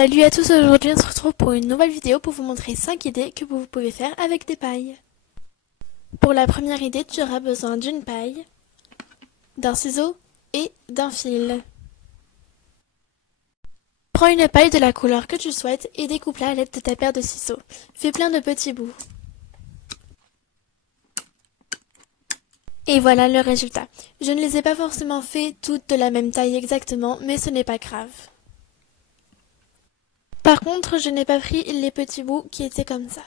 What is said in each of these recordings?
Salut à tous, aujourd'hui on se retrouve pour une nouvelle vidéo pour vous montrer 5 idées que vous pouvez faire avec des pailles. Pour la première idée, tu auras besoin d'une paille, d'un ciseau et d'un fil. Prends une paille de la couleur que tu souhaites et découpe-la à l'aide de ta paire de ciseaux. Fais plein de petits bouts. Et voilà le résultat. Je ne les ai pas forcément fait toutes de la même taille exactement, mais ce n'est pas grave. Par contre, je n'ai pas pris les petits bouts qui étaient comme ça.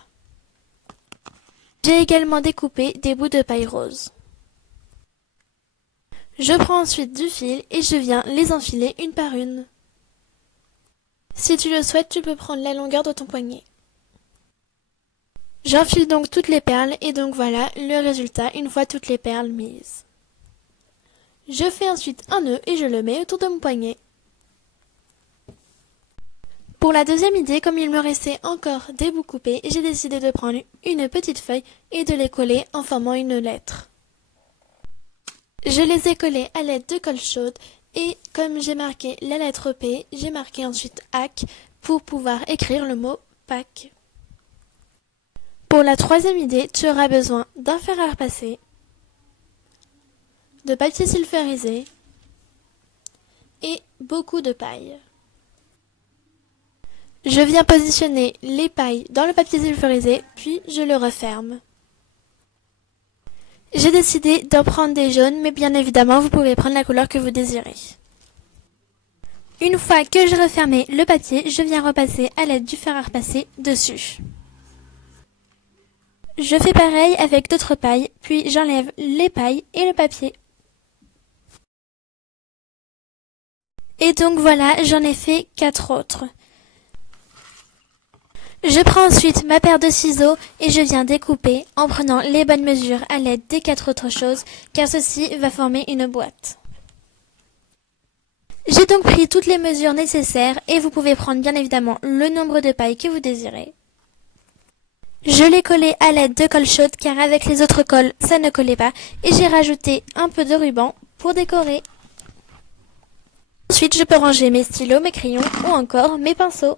J'ai également découpé des bouts de paille rose. Je prends ensuite du fil et je viens les enfiler une par une. Si tu le souhaites, tu peux prendre la longueur de ton poignet. J'enfile donc toutes les perles et donc voilà le résultat une fois toutes les perles mises. Je fais ensuite un nœud et je le mets autour de mon poignet. Pour la deuxième idée, comme il me restait encore des bouts coupés, j'ai décidé de prendre une petite feuille et de les coller en formant une lettre. Je les ai collés à l'aide de colle chaude et comme j'ai marqué la lettre P, j'ai marqué ensuite HAC pour pouvoir écrire le mot Pâques. Pour la troisième idée, tu auras besoin d'un fer à repasser, de papier sulfurisé et beaucoup de paille. Je viens positionner les pailles dans le papier sulfurisé, puis je le referme. J'ai décidé d'en prendre des jaunes, mais bien évidemment, vous pouvez prendre la couleur que vous désirez. Une fois que j'ai refermé le papier, je viens repasser à l'aide du fer à repasser dessus. Je fais pareil avec d'autres pailles, puis j'enlève les pailles et le papier. Et donc voilà, j'en ai fait 4 autres. Je prends ensuite ma paire de ciseaux et je viens découper en prenant les bonnes mesures à l'aide des 4 autres choses, car ceci va former une boîte. J'ai donc pris toutes les mesures nécessaires et vous pouvez prendre bien évidemment le nombre de pailles que vous désirez. Je l'ai collé à l'aide de colle chaude car avec les autres colles ça ne collait pas et j'ai rajouté un peu de ruban pour décorer. Ensuite je peux ranger mes stylos, mes crayons ou encore mes pinceaux.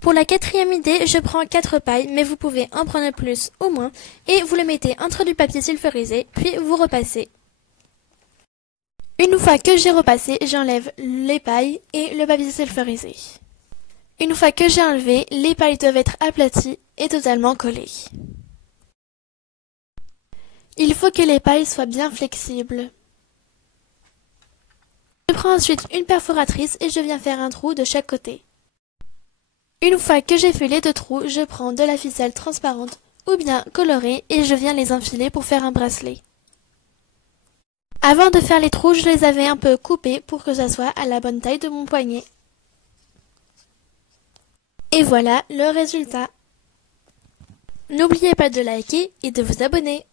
Pour la quatrième idée, je prends 4 pailles, mais vous pouvez en prendre plus ou moins, et vous le mettez entre du papier sulfurisé, puis vous repassez. Une fois que j'ai repassé, j'enlève les pailles et le papier sulfurisé. Une fois que j'ai enlevé, les pailles doivent être aplaties et totalement collées. Il faut que les pailles soient bien flexibles. Je prends ensuite une perforatrice et je viens faire un trou de chaque côté. Une fois que j'ai fait les 2 trous, je prends de la ficelle transparente ou bien colorée et je viens les enfiler pour faire un bracelet. Avant de faire les trous, je les avais un peu coupés pour que ça soit à la bonne taille de mon poignet. Et voilà le résultat. N'oubliez pas de liker et de vous abonner.